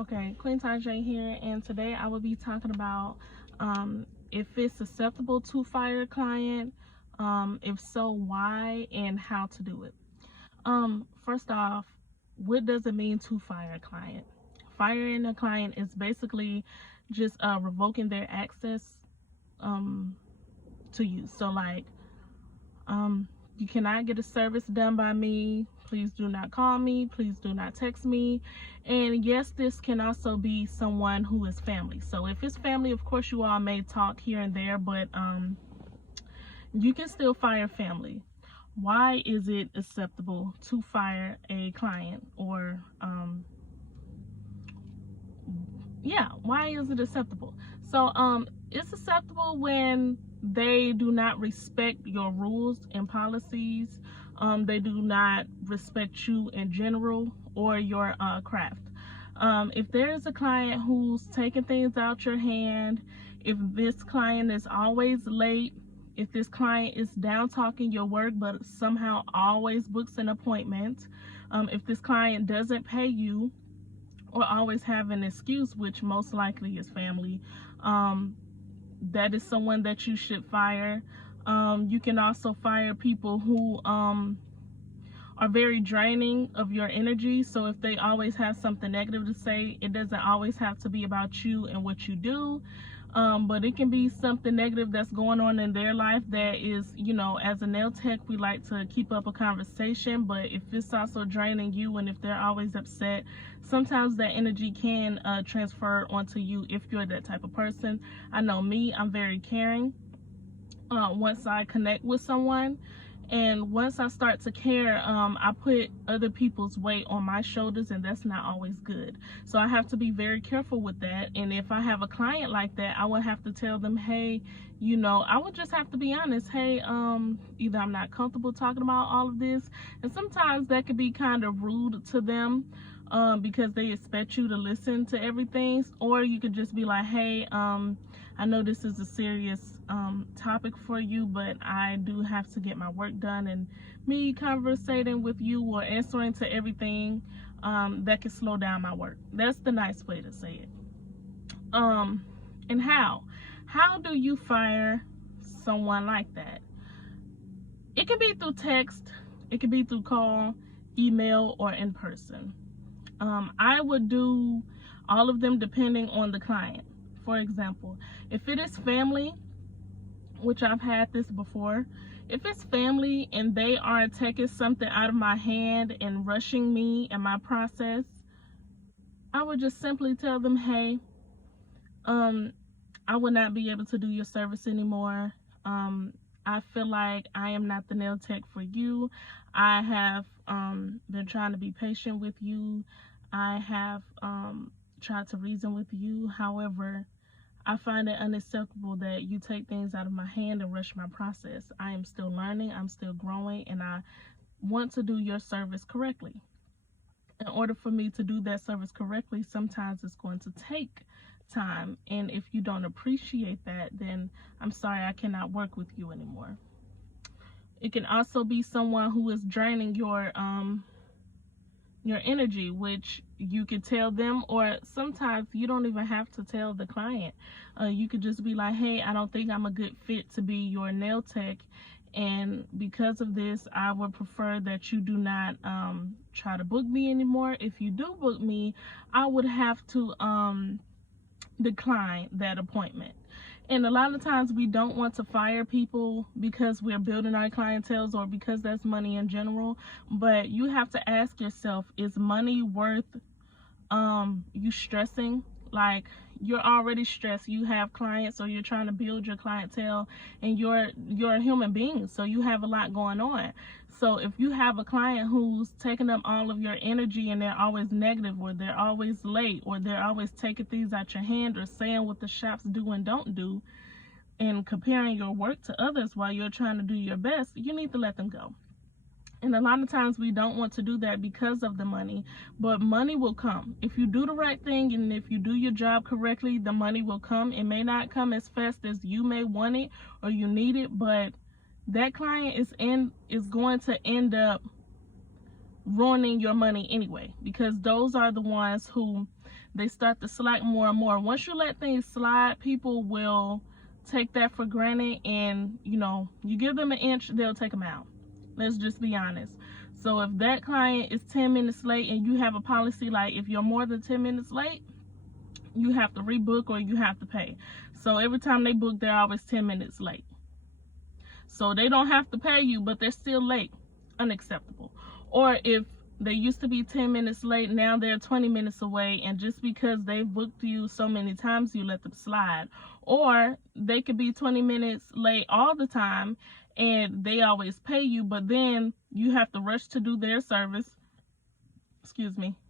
Okay, Queen Tajay here, and today I will be talking about if it's susceptible to fire a client, if so, why, and how to do it. First off, what does it mean to fire a client? Firing a client is basically just revoking their access um, to you. So, like, um, you cannot get a service done by me. Please do not call me. Please do not text me. And yes, this can also be someone who is family. So if it's family, of course, you all may talk here and there, but you can still fire family. Why is it acceptable to fire a client? Or yeah, why is it acceptable? So it's acceptable when they do not respect your rules and policies. They do not respect you in general or your craft. If there is a client who's taking things out your hand, if this client is always late, if this client is down talking your work but somehow always books an appointment, if this client doesn't pay you or always have an excuse, which most likely is family, that is someone that you should fire. You can also fire people who are very draining of your energy. So if they always have something negative to say, it doesn't always have to be about you and what you do. But it can be something negative that's going on in their life that is, as a nail tech, we like to keep up a conversation. But if it's also draining you and if they're always upset, sometimes that energy can transfer onto you if you're that type of person. I know me, I'm very caring. Once I connect with someone, and once I start to care, I put other people's weight on my shoulders, and that's not always good. So I have to be very careful with that. And if I have a client like that, I would have to tell them, hey, I would just have to be honest. Hey, either I'm not comfortable talking about all of this, and sometimes that could be kind of rude to them. Because they expect you to listen to everything, or you could just be like, hey, I know this is a serious topic for you, but I do have to get my work done, and me conversating with you or answering to everything that can slow down my work. That's the nice way to say it. And how do you fire someone like that? It can be through text, it can be through call, email, or in person. I would do all of them depending on the client. For example, if it is family, which I've had this before, if it's family and they are taking something out of my hand and rushing me and my process, I would just simply tell them, hey, I will not be able to do your service anymore. I feel like I am not the nail tech for you. I have been trying to be patient with you. I have tried to reason with you. However, I find it unacceptable that you take things out of my hand and rush my process. I am still learning, I'm still growing, and I want to do your service correctly. In order for me to do that service correctly, sometimes it's going to take time. And if you don't appreciate that, then I'm sorry, I cannot work with you anymore. It can also be someone who is draining your energy, which you could tell them, or sometimes you don't even have to tell the client. You could just be like, hey, I don't think I'm a good fit to be your nail tech, and because of this, I would prefer that you do not try to book me anymore. If you do book me, I would have to decline that appointment. And a lot of times we don't want to fire people because we're building our clientele or because that's money in general. But you have to ask yourself, is money worth you stressing? Like, you're already stressed. You have clients, or you're trying to build your clientele, and you're a human being, so you have a lot going on. So if you have a client who's taking up all of your energy and they're always negative, or they're always late, or they're always taking things out your hand, or saying what the shops do and don't do, and comparing your work to others while you're trying to do your best, you need to let them go. And a lot of times we don't want to do that because of the money, but money will come. If you do the right thing and if you do your job correctly, the money will come. It may not come as fast as you may want it or you need it, but that client is going to end up ruining your money anyway, because those are the ones who they start to slack more and more. Once you let things slide, people will take that for granted, and you give them an inch, they'll take them out. Let's just be honest. So if that client is 10 minutes late and you have a policy like if you're more than 10 minutes late, you have to rebook or you have to pay. So every time they book, they're always 10 minutes late. So they don't have to pay you, but they're still late. Unacceptable. Or if they used to be 10 minutes late, now they're 20 minutes away, and just because they've booked you so many times, you let them slide. Or they could be 20 minutes late all the time, and they always pay you, but then you have to rush to do their service.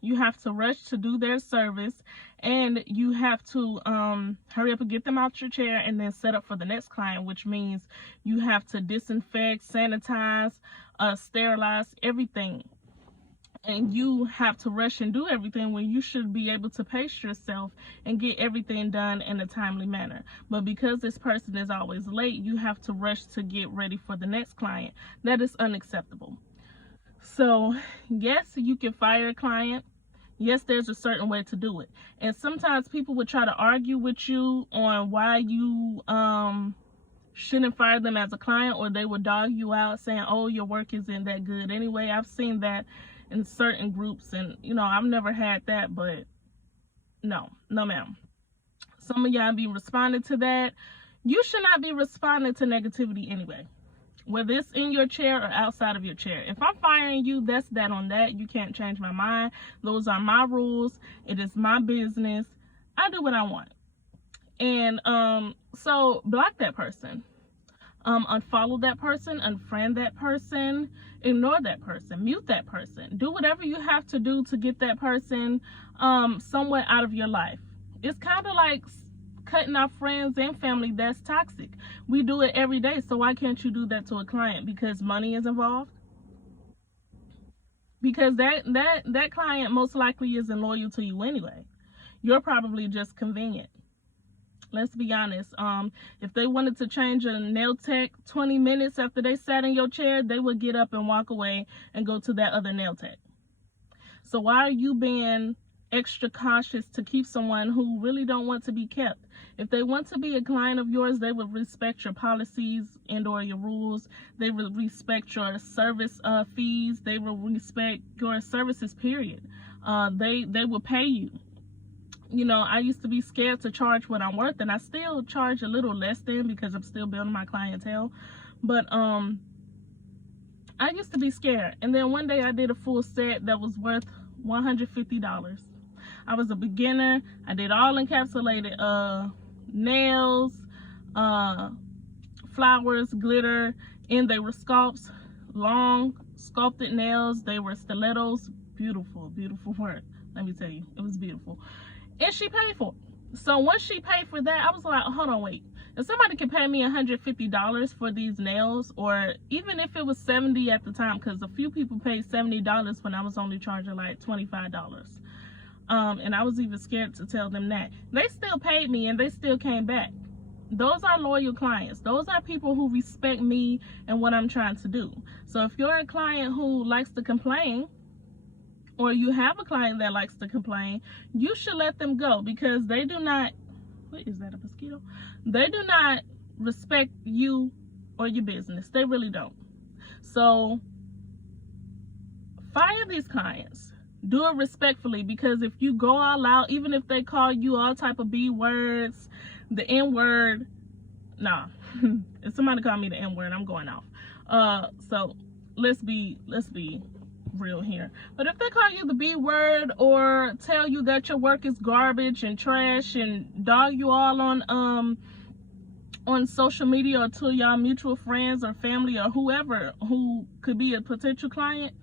You have to rush to do their service, and you have to hurry up and get them out your chair and then set up for the next client, which means you have to disinfect, sanitize, sterilize everything. And you have to rush and do everything when you should be able to pace yourself and get everything done in a timely manner. But because this person is always late, you have to rush to get ready for the next client. That is unacceptable. So yes, you can fire a client. Yes, there's a certain way to do it. And sometimes people would try to argue with you on why you shouldn't fire them as a client, or they would dog you out saying, oh, your work isn't that good anyway. I've seen that in certain groups, and I've never had that, but no ma'am. Some of y'all be responding to that. You should not be responding to negativity anyway, whether it's in your chair or outside of your chair. If I'm firing you, that's that on that. You can't change my mind. Those are my rules. It is my business. I do what I want. And so block that person. Unfollow that person, unfriend that person, ignore that person, mute that person. Do whatever you have to do to get that person somewhat out of your life. It's kind of like cutting off friends and family that's toxic. We do it every day, so why can't you do that to a client? Because money is involved? Because that client most likely isn't loyal to you anyway. You're probably just convenient. Let's be honest. If they wanted to change a nail tech 20 minutes after they sat in your chair, they would get up and walk away and go to that other nail tech. So why are you being extra cautious to keep someone who really don't want to be kept? If they want to be a client of yours, they would respect your policies and or your rules. They would respect your service fees. They will respect your services, period. They will pay you. I used to be scared to charge what I'm worth, and I still charge a little less than, because I'm still building my clientele. But I used to be scared. And then one day I did a full set that was worth $150. I was a beginner. I did all encapsulated nails, flowers, glitter, and they were sculpts, long sculpted nails. They were stilettos. Beautiful, beautiful work. Let me tell you, it was beautiful. And she paid for it. So once she paid for that, I was like, hold on, wait. If somebody can pay me $150 for these nails, or even if it was $70 at the time, because a few people paid $70 when I was only charging like $25. And I was even scared to tell them that. They still paid me and they still came back. Those are loyal clients. Those are people who respect me and what I'm trying to do. So if you're a client who likes to complain, or you have a client that likes to complain, you should let them go, because they do not, what is that, a mosquito? They do not respect you or your business. They really don't. So fire these clients. Do it respectfully, because if you go all out, even if they call you all type of B words, the N word, nah. If somebody call me the N word, I'm going off. So let's be real here. But if they call you the B word, or tell you that your work is garbage and trash, and dog you all on social media, or to y'all mutual friends or family or whoever who could be a potential client,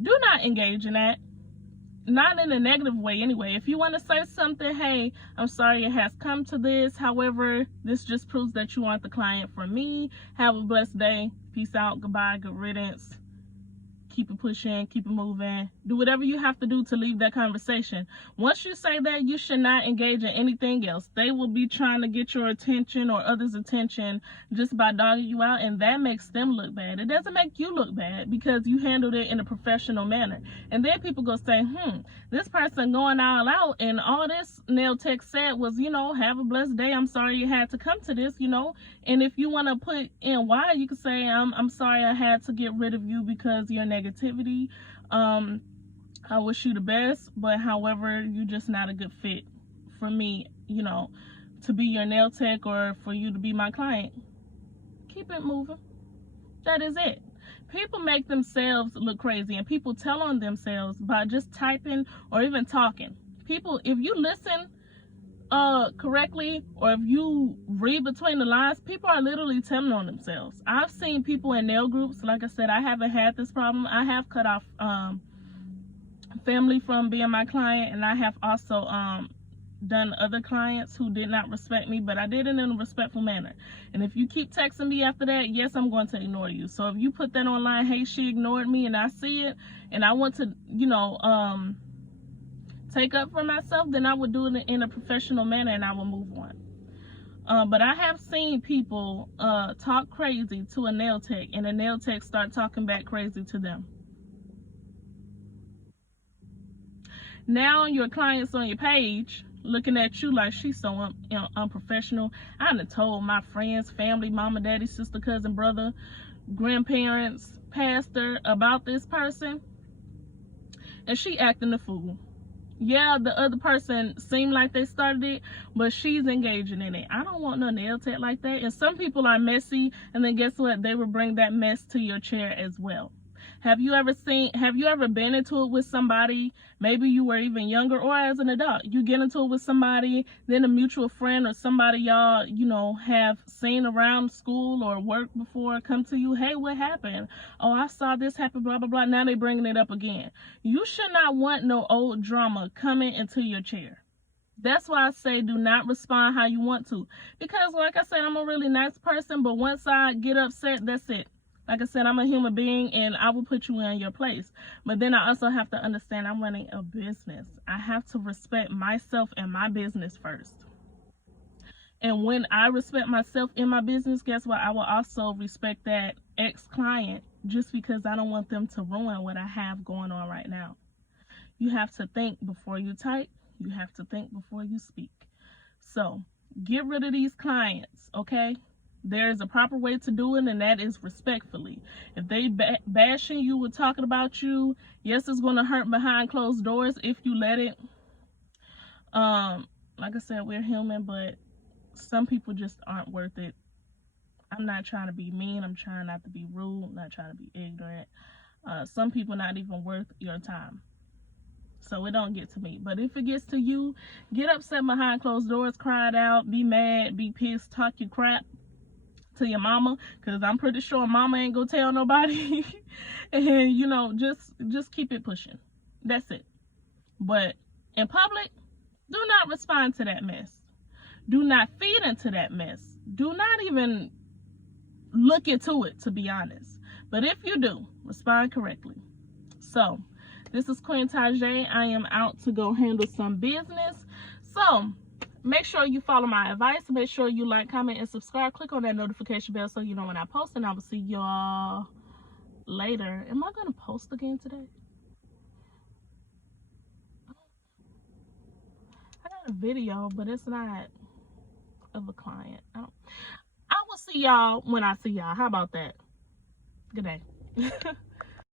do not engage in that. Not in a negative way anyway. If you want to say something, hey, I'm sorry it has come to this. However, this just proves that you aren't the client for me. Have a blessed day. Peace out. Goodbye. Good riddance. keep it pushing, keep it moving. Do whatever you have to do to leave that conversation. Once you say that, you should not engage in anything else. They will be trying to get your attention or others' attention just by dogging you out, and that makes them look bad. It doesn't make you look bad because you handled it in a professional manner. And then people go say, this person going all out, and all this nail tech said was, have a blessed day. I'm sorry you had to come to this, And if you want to put in why, you can say, I'm sorry I had to get rid of you because of your negativity. I wish you the best, but however, you're just not a good fit for me, to be your nail tech or for you to be my client. Keep it moving. That is it. People make themselves look crazy, and people tell on themselves by just typing or even talking. People, if you listen correctly, or if you read between the lines, people are literally telling on themselves. I've seen people in nail groups. Like I said, I haven't had this problem. I have cut off family from being my client, and I have also done other clients who did not respect me, but I did it in a respectful manner. And if you keep texting me after that, yes, I'm going to ignore you. So if you put that online, hey, she ignored me, and I see it, and I want to take up for myself, then I would do it in a professional manner, and I will move on. But I have seen people talk crazy to a nail tech, and a nail tech start talking back crazy to them. Now your client's on your page looking at you like she's so unprofessional. I done told my friends, family, mama, daddy, sister, cousin, brother, grandparents, pastor about this person, and she acting the fool. Yeah, the other person seemed like they started it, but she's engaging in it. I don't want no nail tech like that. And some people are messy, and then guess what? They will bring that mess to your chair as well. Have you ever been into it with somebody? Maybe you were even younger, or as an adult, you get into it with somebody, then a mutual friend or somebody y'all, have seen around school or work before come to you. Hey, what happened? Oh, I saw this happen, blah, blah, blah. Now they bringing it up again. You should not want no old drama coming into your chair. That's why I say do not respond how you want to. Because like I said, I'm a really nice person, but once I get upset, that's it. Like I said, I'm a human being, and I will put you in your place. But then I also have to understand I'm running a business. I have to respect myself and my business first. And when I respect myself in my business, guess what? I will also respect that ex-client, just because I don't want them to ruin what I have going on right now. You have to think before you type. You have to think before you speak. So get rid of these clients, okay? There's a proper way to do it, and that is respectfully. If they bashing you or talking about you, yes, it's going to hurt behind closed doors if you let it. Like I said, we're human, but some people just aren't worth it. I'm not trying to be mean. I'm trying not to be rude. I'm not trying to be ignorant. Some people not even worth your time. So it don't get to me. But if it gets to you, get upset behind closed doors, cry it out, be mad, be pissed, talk your crap to your mama, because I'm pretty sure mama ain't gonna tell nobody. And just keep it pushing. That's it. But in public, do not respond to that mess. Do not feed into that mess. Do not even look into it, to be honest. But if you do, respond correctly. So this is Queen Tajay. I am out to go handle some business. So make sure you follow my advice. Make sure you like, comment, and subscribe. Click on that notification bell so you know when I post, and I will see y'all later. Am I going to post again today? I got a video, but it's not of a client. I will see y'all when I see y'all. How about that? Good day.